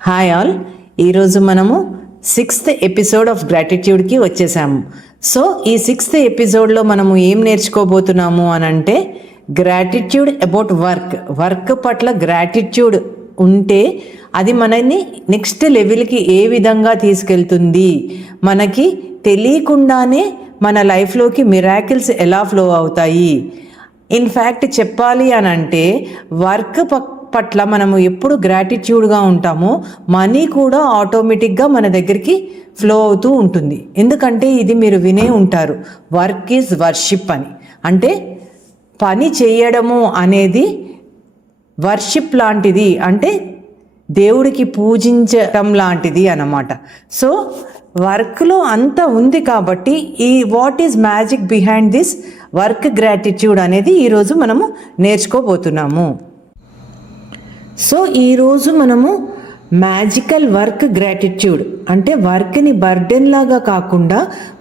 Hi all. ఈరోజు మనము 6th episode of గ్రాటిట్యూడ్కి వచ్చేసాము. సో ఈ 6th ఎపిసోడ్లో మనము ఏం నేర్చుకోబోతున్నాము అని అంటే గ్రాటిట్యూడ్ అబౌట్ వర్క్ పట్ల గ్రాటిట్యూడ్ ఉంటే అది మనని నెక్స్ట్ లెవెల్కి ఏ విధంగా తీసుకెళ్తుంది, మనకి తెలియకుండానే మన లైఫ్లోకి మిరాకిల్స్ ఎలా ఫ్లో అవుతాయి. ఇన్ఫ్యాక్ట్ చెప్పాలి అని అంటే వర్క్ పట్ల మనము ఎప్పుడు గ్రాటిట్యూడ్గా ఉంటామో మనీ కూడా ఆటోమేటిక్గా మన దగ్గరికి ఫ్లో అవుతూ ఉంటుంది. ఎందుకంటే ఇది మీరు వినే ఉంటారు, వర్క్ ఈజ్ వర్షిప్ అని. అంటే పని చేయడము అనేది వర్షిప్ లాంటిది, అంటే దేవుడికి పూజించడం లాంటిది అన్నమాట. సో వర్క్లో అంత ఉంది కాబట్టి ఈ what is magic behind this work gratitude అనేది ఈరోజు మనము నేర్చుకోబోతున్నాము. సో ఈరోజు మనము మ్యాజికల్ వర్క్ గ్రాటిట్యూడ్ అంటే వర్క్ని బర్డెన్ లాగా కాకుండా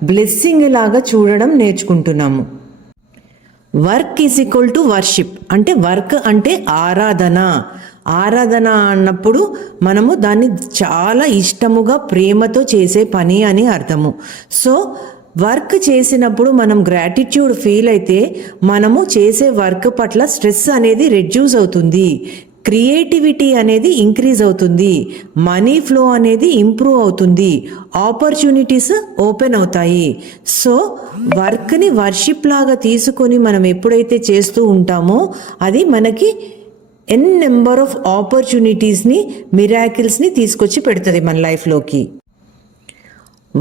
బ్లెస్సింగ్ లాగా చూడడం నేర్చుకుంటున్నాము. Work is equal to worship. అంటే వర్క్ అంటే ఆరాధన అన్నప్పుడు మనము దాన్ని చాలా ఇష్టముగా ప్రేమతో చేసే పని అని అర్థము. సో వర్క్ చేసినప్పుడు మనం గ్రాటిట్యూడ్ ఫీల్ అయితే మనము చేసే వర్క్ పట్ల స్ట్రెస్ అనేది రెడ్యూస్ అవుతుంది, క్రియేటివిటీ అనేది ఇంక్రీజ్ అవుతుంది, మనీ ఫ్లో అనేది ఇంప్రూవ్ అవుతుంది, ఆపర్చునిటీస్ ఓపెన్ అవుతాయి. సో వర్క్ని వర్షిప్ లాగా తీసుకొని మనం ఎప్పుడైతే చేస్తూ ఉంటామో అది మనకి నెంబర్ ఆఫ్ ఆపర్చునిటీస్ని, మిరాకిల్స్ని తీసుకొచ్చి పెడుతుంది మన లైఫ్లోకి.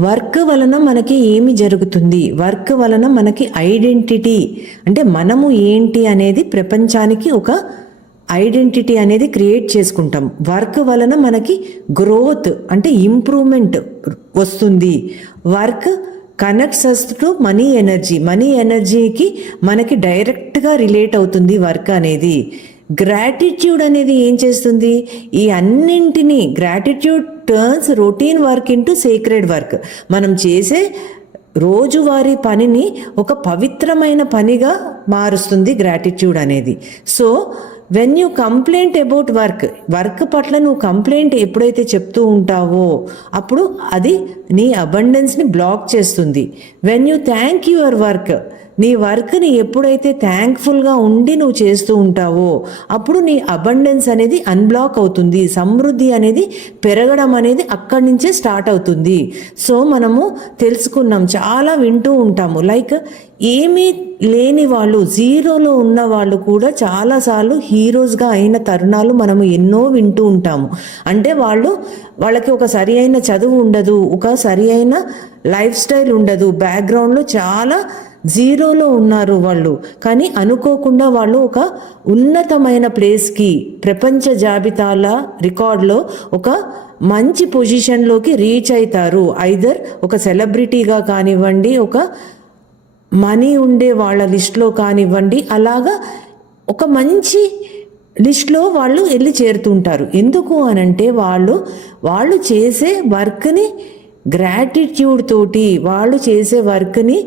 వర్క్ వలన మనకి ఏమి జరుగుతుంది, వర్క్ వలన మనకి ఐడెంటిటీ అంటే మనము ఏంటి అనేది ప్రపంచానికి ఒక ఐడెంటిటీ అనేది క్రియేట్ చేసుకుంటాం. వర్క్ వలన మనకి గ్రోత్ అంటే ఇంప్రూవ్మెంట్ వస్తుంది. Work connects us to money ఎనర్జీకి మనకి డైరెక్ట్గా రిలేట్ అవుతుంది వర్క్ అనేది. గ్రాటిట్యూడ్ అనేది ఏం చేస్తుంది, ఈ అన్నింటినీ gratitude turns routine work into sacred work. మనం చేసే రోజువారీ పనిని ఒక పవిత్రమైన పనిగా మారుస్తుంది గ్రాటిట్యూడ్ అనేది. So when you complaint about work పట్ల నువ్వు కంప్లైంట్ ఎప్పుడైతే చెప్తూ ఉంటావో అప్పుడు అది నీ అబండెన్స్ని బ్లాక్ చేస్తుంది. వెన్ యూ థ్యాంక్ యువర్ నీ వర్క్ని ఎప్పుడైతే థ్యాంక్ఫుల్గా ఉండి నువ్వు చేస్తూ ఉంటావో అప్పుడు నీ అబండెన్స్ అనేది అన్బ్లాక్ అవుతుంది, సమృద్ధి అనేది పెరగడం అనేది అక్కడి నుంచే స్టార్ట్ అవుతుంది. సో మనము తెలుసుకున్నాం, చాలా వింటూ ఉంటాము, లైక్ ఏమీ లేని వాళ్ళు, జీరోలో ఉన్న వాళ్ళు కూడా చాలాసార్లు హీరోస్గా అయిన తరుణాలు మనము ఎన్నో వింటూ ఉంటాము. అంటే వాళ్ళకి ఒక సరి అయిన చదువు ఉండదు, ఒక సరి అయిన లైఫ్ స్టైల్ ఉండదు, బ్యాక్గ్రౌండ్లో చాలా జీరోలో ఉన్నారు వాళ్ళు, కానీ అనుకోకుండా వాళ్ళు ఒక ఉన్నతమైన ప్లేస్కి, ప్రపంచ జాబితాల రికార్డులో ఒక మంచి పొజిషన్లోకి రీచ్ అవుతారు. ఐదర్ ఒక సెలబ్రిటీగా కానివ్వండి, ఒక మనీ ఉండే వాళ్ళ లిస్ట్లో కానివ్వండి, అలాగా ఒక మంచి లిస్ట్లో వాళ్ళు వెళ్ళి చేరుతుంటారు. ఎందుకు అనంటే వాళ్ళు చేసే వర్క్ని గ్రాటిట్యూడ్ తోటి, వాళ్ళు చేసే వర్క్ని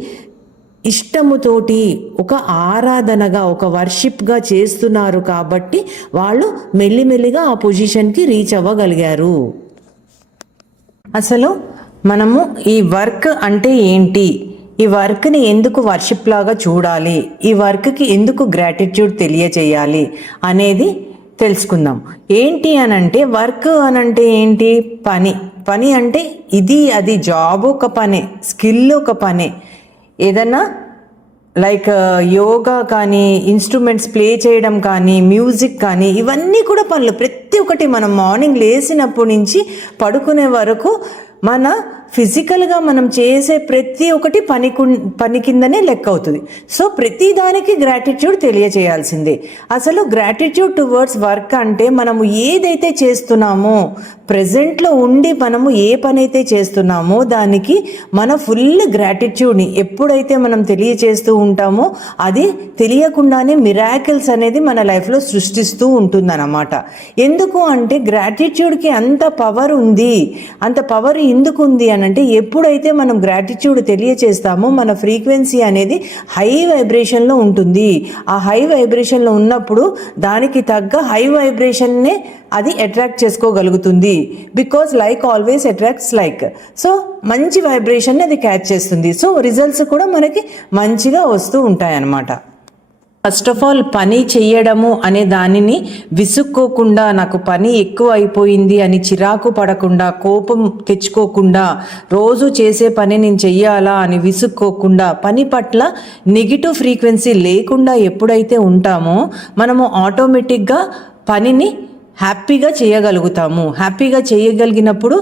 ఇష్టముతోటి, ఒక ఆరాధనగా, ఒక వర్షిప్గా చేస్తున్నారు కాబట్టి వాళ్ళు మెల్లిమెల్లిగా ఆ పొజిషన్కి రీచ్ అవ్వగలిగారు. అసలు మనము ఈ వర్క్ అంటే ఏంటి, ఈ వర్క్ని ఎందుకు వర్షిప్ లాగా చూడాలి, ఈ వర్క్కి ఎందుకు గ్రాటిట్యూడ్ తెలియజేయాలి అనేది తెలుసుకుందాం. ఏంటి అనంటే వర్క్ అనంటే ఏంటి, పని అంటే అది జాబ్ ఒక పనే, స్కిల్ ఒక పనే. ఏదన్నా లైక్ యోగా కానీ, ఇన్స్ట్రుమెంట్స్ ప్లే చేయడం కానీ, మ్యూజిక్ కానీ, ఇవన్నీ కూడా పనులు. ప్రతి ఒక్కటి మనం మార్నింగ్ లేచినప్పటి నుంచి పడుకునే వరకు మన ఫిజికల్గా మనం చేసే ప్రతి ఒక్కటి పని కిందనే లెక్క అవుతుంది. సో ప్రతి దానికి గ్రాటిట్యూడ్ తెలియజేయాల్సిందే. అసలు గ్రాటిట్యూడ్ టువర్డ్స్ వర్క్ అంటే మనము ఏదైతే చేస్తున్నామో, ప్రజెంట్లో ఉండి మనము ఏ పని అయితే చేస్తున్నామో దానికి మన ఫుల్ గ్రాటిట్యూడ్ని ఎప్పుడైతే మనం తెలియజేస్తూ ఉంటామో అది తెలియకుండానే మిరాకిల్స్ అనేది మన లైఫ్లో సృష్టిస్తూ ఉంటుందన్నమాట. ఎందుకు అంటే గ్రాటిట్యూడ్కి అంత పవర్ ఉంది. అంత పవర్ ఎందుకు ఉంది అంటే ఎప్పుడైతే మనం గ్రాటిట్యూడ్ తెలియచేస్తామో మన ఫ్రీక్వెన్సీ అనేది హై వైబ్రేషన్లో ఉంటుంది. ఆ హై వైబ్రేషన్లో ఉన్నప్పుడు దానికి తగ్గ హై వైబ్రేషన్నే అది అట్రాక్ట్ చేసుకోగలుగుతుంది. Because like always attracts like. So మంచి వైబ్రేషన్ అది క్యాచ్ చేస్తుంది. సో రిజల్ట్స్ కూడా మనకి మంచిగా వస్తూ ఉంటాయన్నమాట. ఫస్ట్ ఆఫ్ ఆల్ పని చెయ్యడము అనే దానిని విసుక్కోకుండా, నాకు పని ఎక్కువ అయిపోయింది అని చిరాకు పడకుండా, కోపం తెచ్చుకోకుండా, రోజు చేసే పని నేను చెయ్యాలా అని విసుక్కోకుండా, పని పట్ల నెగిటివ్ ఫ్రీక్వెన్సీ లేకుండా ఎప్పుడైతే ఉంటామో మనము ఆటోమేటిక్గా పనిని హ్యాపీగా చేయగలుగుతాము. హ్యాపీగా చేయగలిగినప్పుడు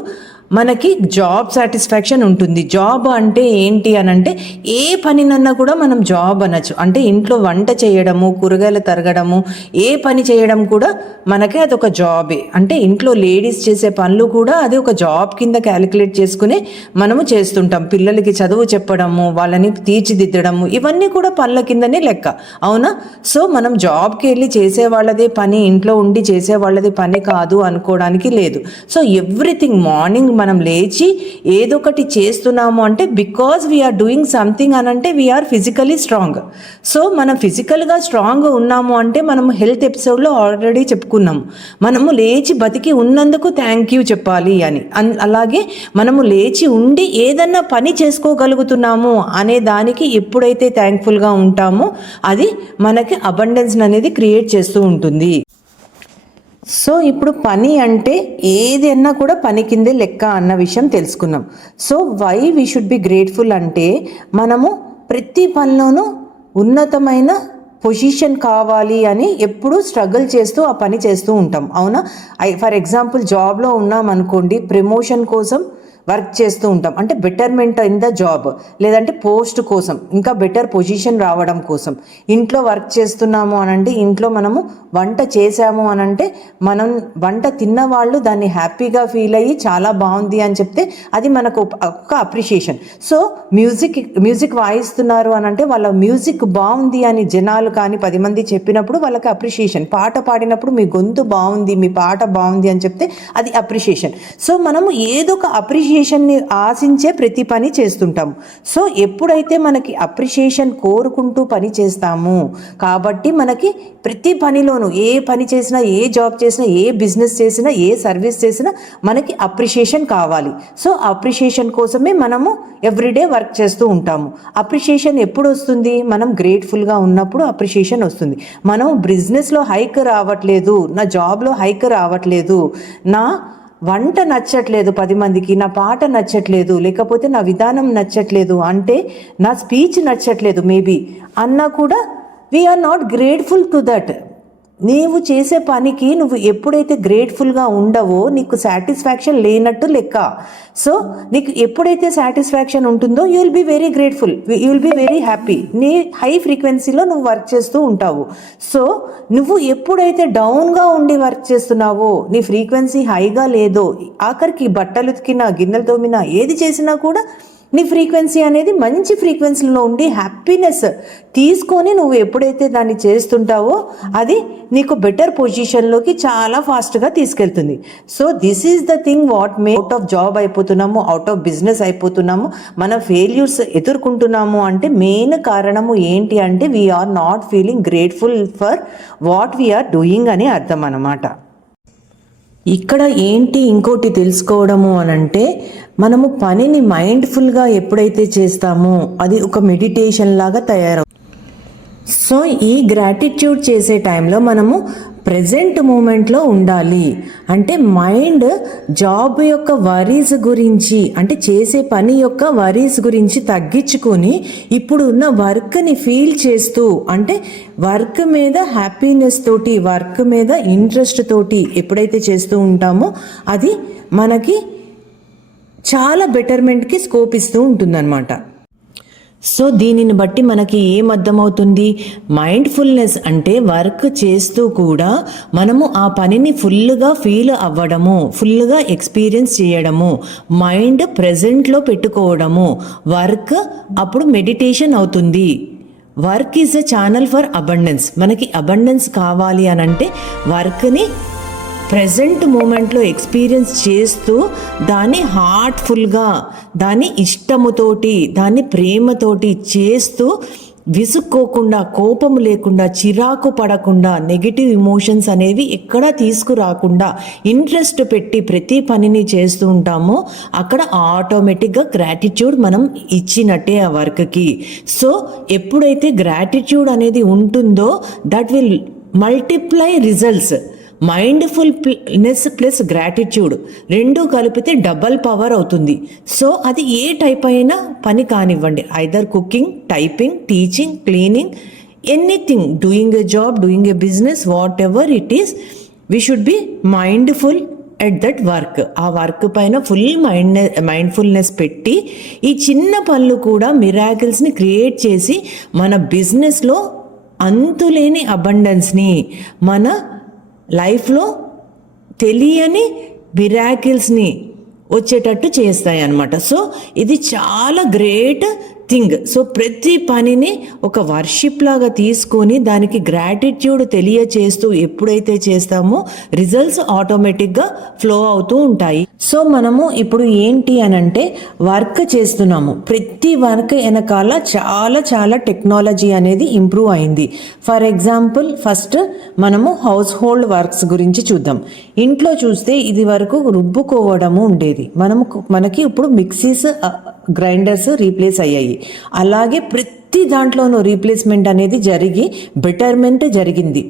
మనకి జాబ్ సాటిస్ఫాక్షన్ ఉంటుంది. జాబ్ అంటే ఏంటి అని అంటే ఏ పనినన్నా కూడా మనం జాబ్ అనొచ్చు. అంటే ఇంట్లో వంట చేయడము, కూరగాయలు తరగడము, ఏ పని చేయడం కూడా మనకి అదొక జాబే. అంటే ఇంట్లో లేడీస్ చేసే పనులు కూడా అది ఒక జాబ్ కింద క్యాలిక్యులేట్ చేసుకుని మనము చేస్తుంటాం. పిల్లలకి చదువు చెప్పడము, వాళ్ళని తీర్చిదిద్దడము, ఇవన్నీ కూడా పనుల కిందనే లెక్క, అవునా? సో మనం జాబ్కి వెళ్ళి చేసే వాళ్ళదే పని, ఇంట్లో ఉండి చేసే వాళ్ళదే పని కాదు అనుకోవడానికి లేదు. సో ఎవ్రీథింగ్ మార్నింగ్ మనం లేచి ఏదో ఒకటి చేస్తున్నాము అంటే బికాజ్ వీఆర్ డూయింగ్ సంథింగ్ అని అంటే వీఆర్ ఫిజికలీ స్ట్రాంగ్. సో మనం ఫిజికల్గా స్ట్రాంగ్ ఉన్నాము అంటే మనము హెల్త్ ఎపిసోడ్లో ఆల్రెడీ చెప్పుకున్నాము, మనము లేచి బతికి ఉన్నందుకు థ్యాంక్ యూ చెప్పాలి అని. అలాగే మనము లేచి ఉండి ఏదన్నా పని చేసుకోగలుగుతున్నాము అనే దానికి ఎప్పుడైతే థ్యాంక్ఫుల్గా ఉంటామో అది మనకి అబండెన్స్ అనేది క్రియేట్ చేస్తూ ఉంటుంది. సో ఇప్పుడు పని అంటే ఏదైనా కూడా పని కిందే లెక్క అన్న విషయం తెలుసుకున్నాం. So why we should be grateful అంటే మనము ప్రతి పనిలోనూ ఉన్నతమైన పొజిషన్ కావాలి అని ఎప్పుడూ స్ట్రగుల్ చేస్తూ ఆ పని చేస్తూ ఉంటాం, అవునా? ఫర్ ఎగ్జాంపుల్ జాబ్లో ఉన్నాం అనుకోండి, ప్రమోషన్ కోసం వర్క్ చేస్తూ ఉంటాం, అంటే బెటర్మెంట్ ఇన్ ద జాబ్, లేదంటే పోస్ట్ కోసం, ఇంకా బెటర్ పొజిషన్ రావడం కోసం. ఇంట్లో వర్క్ చేస్తున్నాము అనంటే, ఇంట్లో మనము వంట చేసాము అనంటే, మనం వంట తిన్న వాళ్ళు దాన్ని హ్యాపీగా ఫీల్ అయ్యి చాలా బాగుంది అని చెప్తే అది మనకు ఒక అప్రిషియేషన్. సో మ్యూజిక్ వాయిస్తున్నారు అనంటే వాళ్ళ మ్యూజిక్ బాగుంది అని జనాలు కానీ 10 మంది చెప్పినప్పుడు వాళ్ళకి అప్రిషియేషన్. పాట పాడినప్పుడు మీ గొంతు బాగుంది, మీ పాట బాగుంది అని చెప్తే అది అప్రిషియేషన్. సో మనము ఏదో ఒక అప్రిషియేషన్ని ఆశించే ప్రతి పని చేస్తుంటాము. సో ఎప్పుడైతే మనకి అప్రిషియేషన్ కోరుకుంటూ పని చేస్తాము కాబట్టి మనకి ప్రతి పనిలోనూ ఏ పని చేసినా, ఏ జాబ్ చేసినా, ఏ బిజినెస్ చేసినా, ఏ సర్వీస్ చేసినా మనకి అప్రిషియేషన్ కావాలి. సో అప్రిషియేషన్ కోసమే మనము ఎవ్రీడే వర్క్ చేస్తూ ఉంటాము. అప్రిషియేషన్ ఎప్పుడు వస్తుంది? మనం గ్రేట్ఫుల్గా ఉన్నప్పుడు అప్రిషియేషన్ వస్తుంది. మనం బిజినెస్లో హైక్ రావట్లేదు, నా జాబ్లో హైక్ రావట్లేదు, నా వంట నచ్చట్లేదు 10 మందికి, నా పాట నచ్చట్లేదు, లేకపోతే నా విధానం నచ్చట్లేదు, అంటే నా స్పీచ్ నచ్చట్లేదు మేబీ అన్నా కూడా we are not grateful to that. నీవు చేసే పనికి నువ్వు ఎప్పుడైతే గ్రేట్ఫుల్గా ఉండవో నీకు సాటిస్ఫాక్షన్ లేనట్టు లెక్క. సో నీకు ఎప్పుడైతే సాటిస్ఫాక్షన్ ఉంటుందో you will be very grateful, you will be very happy. నీ హై ఫ్రీక్వెన్సీలో నువ్వు వర్క్ చేస్తూ ఉంటావు. సో నువ్వు ఎప్పుడైతే డౌన్గా ఉండి వర్క్ చేస్తున్నావో, నీ ఫ్రీక్వెన్సీ హైగా లేదో, ఆఖరికి బట్టలు ఉతికినా, గిన్నెలు తోమినా, ఏది చేసినా కూడా నీ ఫ్రీక్వెన్సీ అనేది మంచి ఫ్రీక్వెన్సీలో ఉండి హ్యాపీనెస్ తీసుకొని నువ్వు ఎప్పుడైతే దాన్ని చేస్తుంటావో అది నీకు బెటర్ పొజిషన్లోకి చాలా ఫాస్ట్గా తీసుకెళ్తుంది. So this is the thing what may out of job అయిపోతున్నాము, అవుట్ ఆఫ్ బిజినెస్ అయిపోతున్నాము, మన ఫెయిల్యూర్స్ ఎదుర్కొంటున్నాము అంటే మెయిన్ కారణము ఏంటి అంటే we are not feeling grateful for what we are doing అని అర్థం అన్నమాట. ఇక్కడ ఏంటి ఇంకోటి తెలుసుకోవడము అనంటే, మనము పనిని మైండ్ఫుల్గా ఎప్పుడైతే చేస్తామో అది ఒక మెడిటేషన్ లాగా తయారవుతుంది. సో ఈ గ్రాటిట్యూడ్ చేసే టైంలో మనము ప్రెజెంట్ మూమెంట్లో ఉండాలి. అంటే మైండ్ జాబ్ యొక్క వరీస్ గురించి, అంటే చేసే పని యొక్క వరీస్ గురించి తగ్గించుకొని ఇప్పుడు ఉన్న వర్క్ని ఫీల్ చేస్తూ, అంటే వర్క్ మీద హ్యాపీనెస్ తోటి, వర్క్ మీద ఇంట్రెస్ట్ తోటి ఎప్పుడైతే చేస్తూ ఉంటామో అది మనకి చాలా బెటర్మెంట్కి స్కోప్ ఇస్తూ ఉంటుందన్నమాట. సో దీనిని బట్టి మనకి ఏం అర్థమవుతుంది? మైండ్ఫుల్నెస్ అంటే వర్క్ చేస్తూ కూడా మనము ఆ పనిని ఫుల్గా ఫీల్ అవ్వడము, ఫుల్గా ఎక్స్పీరియన్స్ చేయడము, మైండ్ ప్రెజెంట్లో పెట్టుకోవడము, వర్క్ అప్పుడు మెడిటేషన్ అవుతుంది. Work is a channel for abundance. మనకి అబండెన్స్ కావాలి అని అంటే వర్క్ని ప్రజెంట్ మూమెంట్లో ఎక్స్పీరియన్స్ చేస్తూ దాన్ని హార్ట్ఫుల్గా, దాన్ని ఇష్టముతోటి, దాన్ని ప్రేమతోటి చేస్తూ విసుక్కోకుండా, కోపము లేకుండా, చిరాకు పడకుండా, నెగిటివ్ ఇమోషన్స్ అనేవి ఎక్కడా తీసుకురాకుండా ఇంట్రెస్ట్ పెట్టి ప్రతి పనిని చేస్తూ ఉంటామో అక్కడ ఆటోమేటిక్గా గ్రాటిట్యూడ్ మనం ఇచ్చినట్టే ఆ వర్క్కి. సో ఎప్పుడైతే గ్రాటిట్యూడ్ అనేది ఉంటుందో that will multiply results. Mindfulness plus gratitude రెండు కలిపితే డబల్ పవర్ అవుతుంది. సో అది ఏ టైప్ అయినా పని కానివ్వండి, either cooking, typing, teaching, cleaning, anything, doing a job, doing a business, what ever it is, we should B mindful at that work. ఆ work పైన full mindfulness పెట్టి ఈ చిన్న పనులు కూడా మిరాకిల్స్ని క్రియేట్ చేసి మన బిజినెస్లో అంతులేని అబండెన్స్ని, మన లైఫ్లో తెలియని మిరాకిల్స్ని వచ్చేటట్టు చేస్తాయి అన్నమాట. సో ఇది చాలా గ్రేట్ థింగ్. సో ప్రతి పనిని ఒక వర్షిప్ లాగా తీసుకొని దానికి గ్రాటిట్యూడ్ తెలియచేస్తూ ఎప్పుడైతే చేస్తామో రిజల్ట్స్ ఆటోమేటిక్గా ఫ్లో అవుతూ ఉంటాయి. సో మనము ఇప్పుడు ఏంటి అని అంటే వర్క్ చేస్తున్నాము, ప్రతి వర్క్ వెనకాల చాలా చాలా టెక్నాలజీ అనేది ఇంప్రూవ్ అయింది. ఫర్ ఎగ్జాంపుల్ ఫస్ట్ మనము హౌస్ హోల్డ్ వర్క్స్ గురించి చూద్దాం. ఇంట్లో చూస్తే ఇది వరకు రుబ్బుకోవడము ఉండేది, మనకి ఇప్పుడు మిక్సీస్, గ్రైండర్స్ రీప్లేస్ అయ్యాయి. అలాగే ప్రతి దాంట్లోనూ రీప్లేస్మెంట్ అనేది జరిగి బెటర్మెంట్ జరిగింది.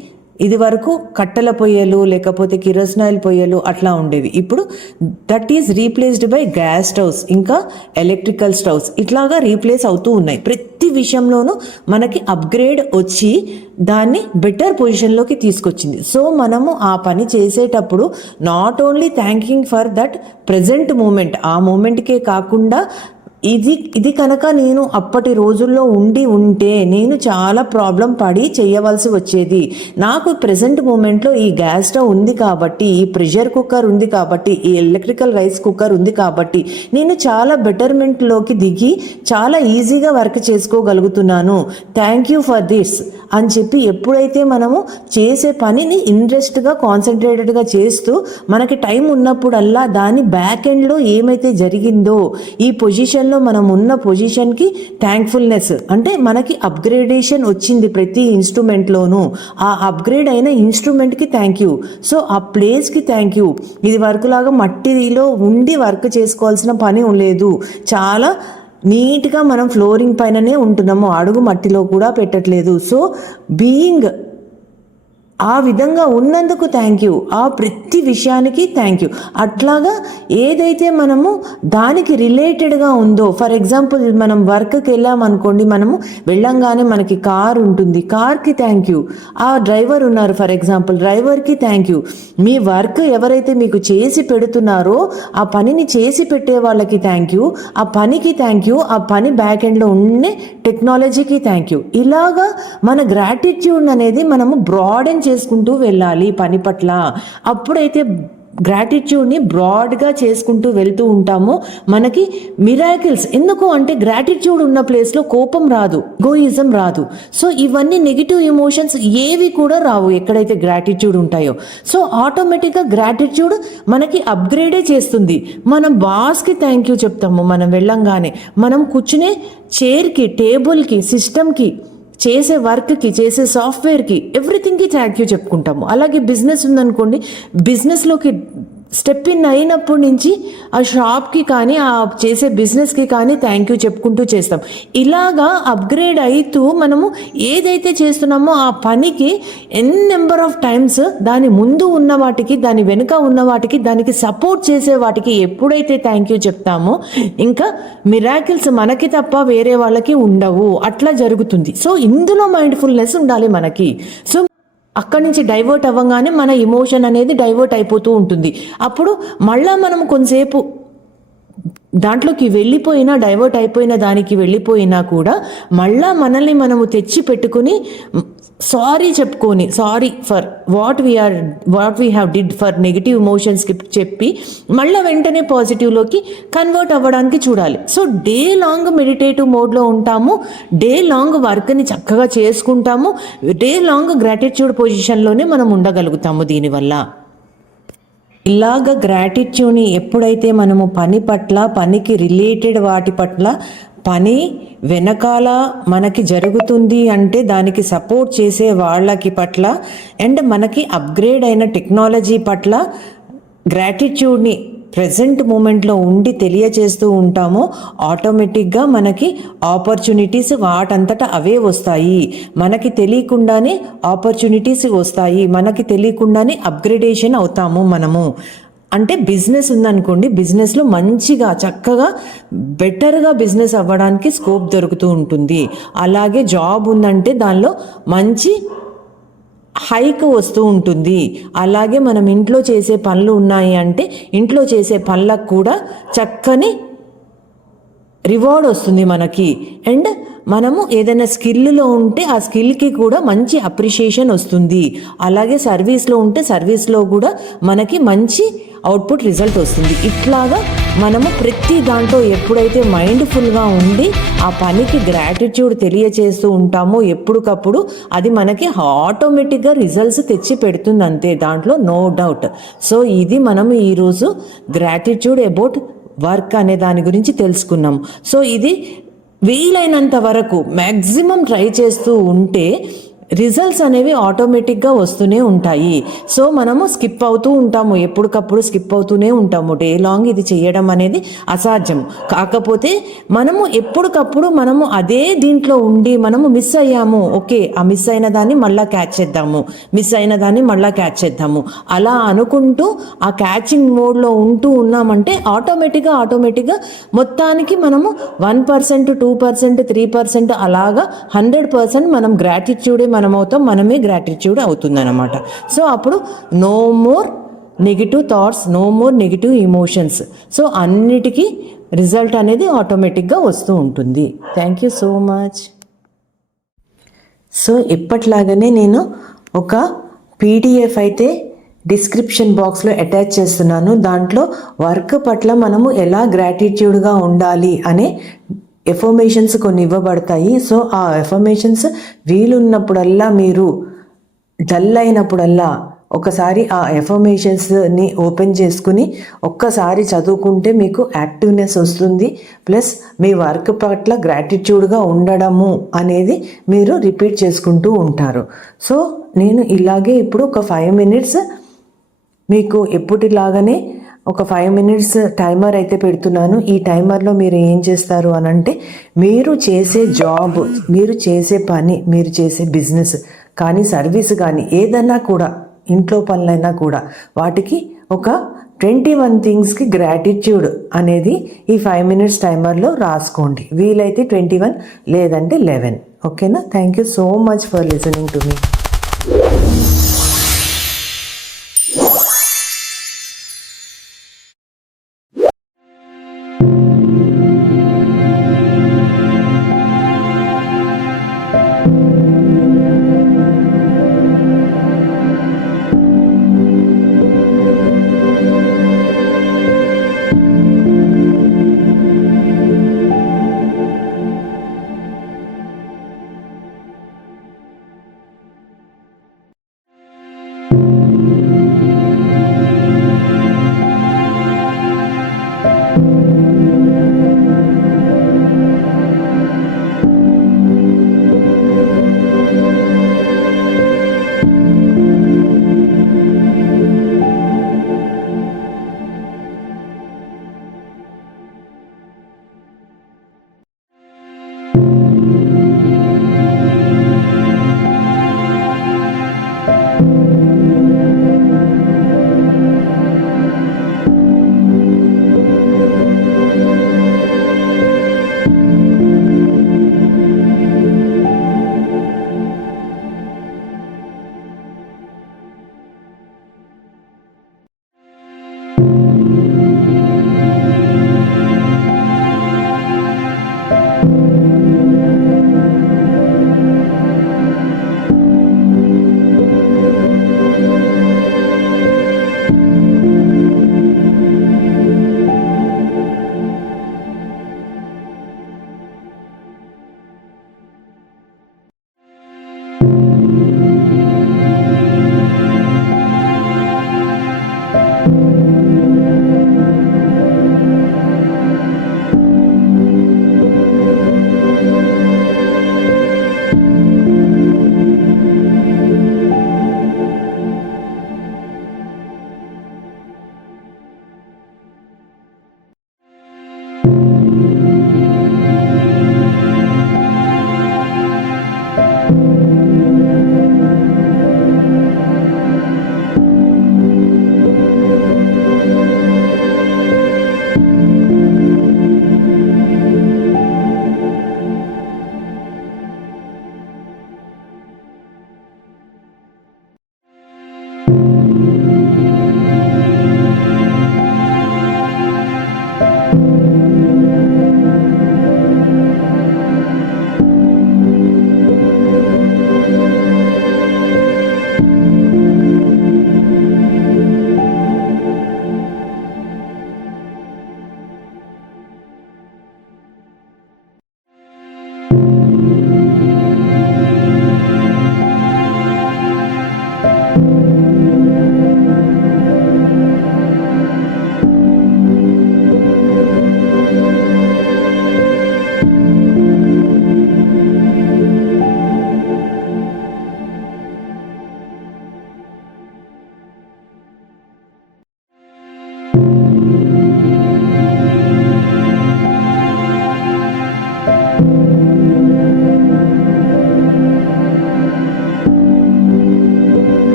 ఇది వరకు కట్టెల పొయ్యలు లేకపోతే కిరోసినాయిల్ పొయ్యలు అట్లా ఉండేవి. ఇప్పుడు that is replaced by gas stoves, ఇంకా ఎలక్ట్రికల్ స్టవ్స్, ఇట్లాగా రీప్లేస్ అవుతూ ఉన్నాయి. ప్రతి విషయంలోనూ మనకి అప్గ్రేడ్ వచ్చి దాన్ని బెటర్ పొజిషన్లోకి తీసుకొచ్చింది. సో మనము ఆ పని చేసేటప్పుడు not only thanking for that present moment, ఆ మూమెంట్కే కాకుండా ఇది కనుక నేను అప్పటి రోజుల్లో ఉంటే నేను చాలా ప్రాబ్లం పడి చేయవలసి వచ్చేది. నాకు ప్రెజెంట్ మూమెంట్లో ఈ గ్యాస్ స్టవ్ ఉంది కాబట్టి, ఈ ప్రెషర్ కుక్కర్ ఉంది కాబట్టి, ఈ ఎలక్ట్రికల్ రైస్ కుక్కర్ ఉంది కాబట్టి నేను చాలా బెటర్మెంట్లోకి దిగి చాలా ఈజీగా వర్క్ చేసుకోగలుగుతున్నాను. థ్యాంక్ యూ ఫర్ దిస్ అని చెప్పి ఎప్పుడైతే మనము చేసే పనిని ఇంట్రెస్ట్గా, కాన్సన్ట్రేటెడ్గా చేస్తూ మనకి టైం ఉన్నప్పుడల్లా దాని బ్యాక్ ఎండ్లో ఏమైతే జరిగిందో ఈ పొజిషన్లో మనం ఉన్న పొజిషన్కి థ్యాంక్ఫుల్నెస్, అంటే మనకి అప్గ్రేడేషన్ వచ్చింది ప్రతి ఇన్స్ట్రుమెంట్లోనూ, ఆ అప్గ్రేడ్ అయిన ఇన్స్ట్రుమెంట్కి థ్యాంక్ యూ. సో ఆ ప్లేస్కి థ్యాంక్ యూ. ఇది వర్క్ లాగా మట్టిలో ఉండి వర్క్ చేసుకోవాల్సిన పని లేదు, చాలా నీట్గా మనం ఫ్లోరింగ్ పైననే ఉంటున్నాము, అడుగు మట్టిలో కూడా పెట్టట్లేదు. సో బీయింగ్ ఆ విధంగా ఉన్నందుకు థ్యాంక్ యూ, ఆ ప్రతి విషయానికి థ్యాంక్ యూ. అట్లాగా ఏదైతే మనము దానికి రిలేటెడ్గా ఉందో, ఫర్ ఎగ్జాంపుల్ మనం వర్క్కి వెళ్ళామనుకోండి, మనము వెళ్ళంగానే మనకి కార్ ఉంటుంది, కార్కి థ్యాంక్ యూ. ఆ డ్రైవర్ ఉన్నారు ఫర్ ఎగ్జాంపుల్, డ్రైవర్కి థ్యాంక్ యూ. మీ వర్క్ ఎవరైతే మీకు చేసి పెడుతున్నారో ఆ పనిని చేసి పెట్టే వాళ్ళకి థ్యాంక్ యూ, ఆ పనికి థ్యాంక్ యూ, ఆ పని బ్యాక్ ఎండ్లో ఉండే టెక్నాలజీకి థ్యాంక్ యూ. ఇలాగా మన గ్రాటిట్యూడ్ అనేది మనము బ్రాడెన్ చేసుకుంటూ వెళ్ళాలి పని పట్ల. అప్పుడైతే గ్రాటిట్యూడ్ని బ్రాడ్గా చేసుకుంటూ వెళ్తూ ఉంటామో మనకి మిరాకిల్స్. ఎందుకు అంటే గ్రాటిట్యూడ్ ఉన్న ప్లేస్లో కోపం రాదు, ఎగోయిజం రాదు. సో ఇవన్నీ నెగిటివ్ ఎమోషన్స్ ఏవి కూడా రావు ఎక్కడైతే గ్రాటిట్యూడ్ ఉంటాయో. సో ఆటోమేటిక్గా గ్రాటిట్యూడ్ మనకి అప్గ్రేడే చేస్తుంది. మనం బాస్కి థ్యాంక్ యూ చెప్తాము మనం వెళ్ళంగానే, మనం కూర్చునే చైర్కి, టేబుల్కి, సిస్టమ్కి, చేసే వర్క్కి, చేసే సాఫ్ట్వేర్కి, ఎవ్రీథింగ్కి థ్యాంక్ యూ చెప్పుకుంటాము. అలాగే బిజినెస్ ఉందనుకోండి, బిజినెస్లోకి స్టెప్ ఇన్ అయినప్పటి నుంచి ఆ షాప్కి కానీ, ఆ చేసే బిజినెస్కి కానీ థ్యాంక్ యూ చెప్పుకుంటూ చేస్తాం. ఇలాగా అప్గ్రేడ్ అవుతూ మనము ఏదైతే చేస్తున్నామో ఆ పనికి నెంబర్ ఆఫ్ టైమ్స్ దాని ముందు ఉన్న వాటికి, దాని వెనుక ఉన్న వాటికి, దానికి సపోర్ట్ చేసే వాటికి ఎప్పుడైతే థ్యాంక్ యూ చెప్తామో ఇంకా మిరాకిల్స్ మనకి తప్ప వేరే వాళ్ళకి ఉండవు. అట్లా జరుగుతుంది. సో ఇందులో మైండ్ఫుల్నెస్ ఉండాలి మనకి. సో అక్కడి నుంచి డైవర్ట్ అవ్వగానే మన ఇమోషన్ అనేది డైవర్ట్ అయిపోతూ ఉంటుంది. అప్పుడు మళ్ళా మనం కొంతసేపు దాంట్లోకి వెళ్ళిపోయినా, డైవర్ట్ అయిపోయిన దానికి వెళ్ళిపోయినా కూడా మళ్ళా మనల్ని మనము తెచ్చి పెట్టుకుని సారీ చెప్పుకొని, sorry for what we have did for negative ఎమోషన్స్కి చెప్పి మళ్ళీ వెంటనే పాజిటివ్లోకి కన్వర్ట్ అవ్వడానికి చూడాలి. సో డే లాంగ్ మెడిటేటివ్ మోడ్లో ఉంటాము, డే లాంగ్ వర్క్ని చక్కగా చేసుకుంటాము, డే లాంగ్ గ్రాటిట్యూడ్ పొజిషన్లోనే మనం ఉండగలుగుతాము దీనివల్ల. ఇలాగ గ్రాటిట్యూడ్ని ఎప్పుడైతే మనము పని పట్ల, పనికి రిలేటెడ్ వాటి పట్ల, పని వెనకాల మనకి జరుగుతుంది అంటే దానికి సపోర్ట్ చేసే వాళ్ళకి పట్ల అండ్ మనకి అప్గ్రేడ్ అయిన టెక్నాలజీ పట్ల గ్రాటిట్యూడ్ని ప్రజెంట్ మూమెంట్లో ఉండి తెలియచేస్తూ ఉంటామో ఆటోమేటిక్గా మనకి ఆపర్చునిటీస్ వాటంతటా అవే వస్తాయి. మనకి తెలియకుండానే ఆపర్చునిటీస్ వస్తాయి, మనకి తెలియకుండానే అప్గ్రేడేషన్ అవుతాము మనము. అంటే బిజినెస్ ఉందనుకోండి, బిజినెస్లో మంచిగా చక్కగా బెటర్గా బిజినెస్ అవ్వడానికి స్కోప్ దొరుకుతూ ఉంటుంది. అలాగే జాబ్ ఉందంటే దానిలో మంచి హైక్ వస్తూ ఉంటుంది. అలాగే మనం ఇంట్లో చేసే పనులు ఉన్నాయి అంటే ఇంట్లో చేసే పనులకు కూడా చక్కని రివార్డ్ వస్తుంది మనకి. అండ్ మనము ఏదైనా స్కిల్లో ఉంటే ఆ స్కిల్కి కూడా మంచి అప్రిషియేషన్ వస్తుంది. అలాగే సర్వీస్లో ఉంటే సర్వీస్లో కూడా మనకి మంచి అవుట్పుట్ రిజల్ట్ వస్తుంది. ఇట్లాగా మనము ప్రతి దాంట్లో ఎప్పుడైతే మైండ్ఫుల్గా ఉండి ఆ పనికి గ్రాటిట్యూడ్ తెలియచేస్తూ ఉంటామో ఎప్పటికప్పుడు అది మనకి ఆటోమేటిక్గా రిజల్ట్స్ తెచ్చి పెడుతుంది, అంతే, దాంట్లో నో డౌట్. సో ఇది మనం ఈరోజు గ్రాటిట్యూడ్ అబౌట్ వర్క్ అనే దాని గురించి తెలుసుకున్నాం. సో ఇది వీలైనంత వరకు మ్యాక్సిమం ట్రై చేస్తూ ఉంటే రిజల్ట్స్ అనేవి ఆటోమేటిక్గా వస్తూనే ఉంటాయి. సో మనము స్కిప్ అవుతూ ఉంటాము, ఎప్పటికప్పుడు స్కిప్ అవుతూనే ఉంటాము. డే లాంగ్ ఇది చేయడం అనేది అసాధ్యం. కాకపోతే మనము ఎప్పటికప్పుడు మనము అదే దీంట్లో ఉండి మనము మిస్ అయ్యాము, ఓకే, ఆ మిస్ అయిన దాన్ని మళ్ళీ క్యాచ్ చేద్దాము, మిస్ అయిన దాన్ని మళ్ళీ క్యాచ్ చేద్దాము, అలా అనుకుంటూ ఆ క్యాచింగ్ మోడ్లో ఉంటూ ఉన్నామంటే ఆటోమేటిక్గా మొత్తానికి మనము 1%, 2%, 3% అలాగా 100% మనం గ్రాటిట్యూడే మనం అవుతాం, మనమే గ్రాటిట్యూడ్ అవుతుందన్నమాట. సో అప్పుడు no more negative thoughts, no more negative emotions. So అన్నిటికీ రిజల్ట్ అనేది ఆటోమేటిక్గా వస్తూ ఉంటుంది. Thank you so much. So ఎప్పట్లాగానే నేను ఒక పీడిఎఫ్ అయితే డిస్క్రిప్షన్ బాక్స్లో అటాచ్ చేస్తున్నాను. దాంట్లో వర్క్ పట్ల మనము ఎలా గ్రాటిట్యూడ్గా ఉండాలి అనే ఎఫర్మేషన్స్ కొన్ని ఇవ్వబడతాయి. సో ఆ ఎఫర్మేషన్స్ వీలున్నప్పుడల్లా, మీరు డల్ అయినప్పుడల్లా ఒకసారి ఆ ఎఫర్మేషన్స్ని ఓపెన్ చేసుకుని ఒక్కసారి చదువుకుంటే మీకు యాక్టివ్నెస్ వస్తుంది. ప్లస్ మీ వర్క్ పట్ల గ్రాటిట్యూడ్గా ఉండడము అనేది మీరు రిపీట్ చేసుకుంటూ ఉంటారు. సో నేను ఇలాగే ఇప్పుడు ఒక 5 minutes మీకు ఎప్పటిలాగానే ఒక 5 minutes టైమర్ అయితే పెడుతున్నాను. ఈ టైమర్లో మీరు ఏం చేస్తారు అని అంటే, మీరు చేసే జాబ్, మీరు చేసే పని, మీరు చేసే బిజినెస్ కానీ, సర్వీస్ కానీ, ఏదైనా కూడా, ఇంట్లో పనులైనా కూడా, వాటికి ఒక 21 థింగ్స్కి గ్రాటిట్యూడ్ అనేది ఈ 5 minutes టైమర్లో రాసుకోండి. వీలైతే 21, లేదంటే 11. ఓకేనా? Thank you so much for listening to me.